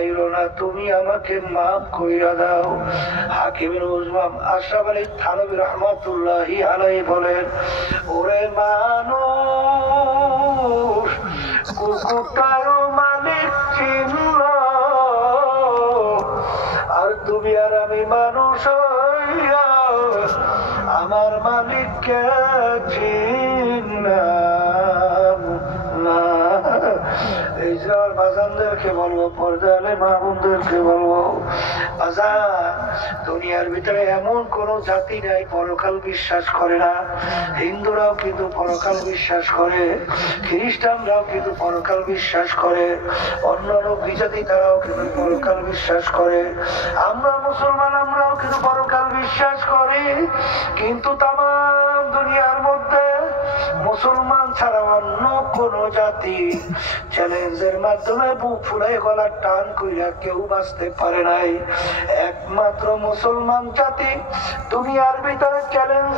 চাইলো না, তুমি আমাকে মাফ কইরা দাও। হাকিম উজমাম আশরাফ আলী থানভী রহমাতুল্লাহি আলাইহি বলেন, ওরে মানুষ, কুকুরটারও মালিক চিনল, আর তুমি আর আমি মানুষ হইয়া আমার মালিককে চিনলাম না। এই যে আমার বাজানদেরকে বলবো, পর্দালে মা বোনদেরকে বলবো, বাজান, দুনিয়ার ভিতরে এমন কোন জাতি নাই পরকাল বিশ্বাস করে না। হিন্দুরাও কিন্তু পরকাল বিশ্বাস করে, খ্রিস্টানরাও কিন্তু পরকাল বিশ্বাস করে, অন্যান্য বিজাতি তারাও কিন্তু পরকাল বিশ্বাস করে, আমরা মুসলমান আমরাও কিন্তু পরকাল বিশ্বাস করি। কিন্তু তাম দুনিয়ার মধ্যে মুসলমান ছাড়া অন্য কোন জাতি চ্যালেঞ্জের মাধ্যমে বুক ফুলে গলার টান কইরা কেউ বাঁচতে পারে নাই। একমাত্র মুসলমান জাতি দুনিয়ার ভিতরে চ্যালেঞ্জ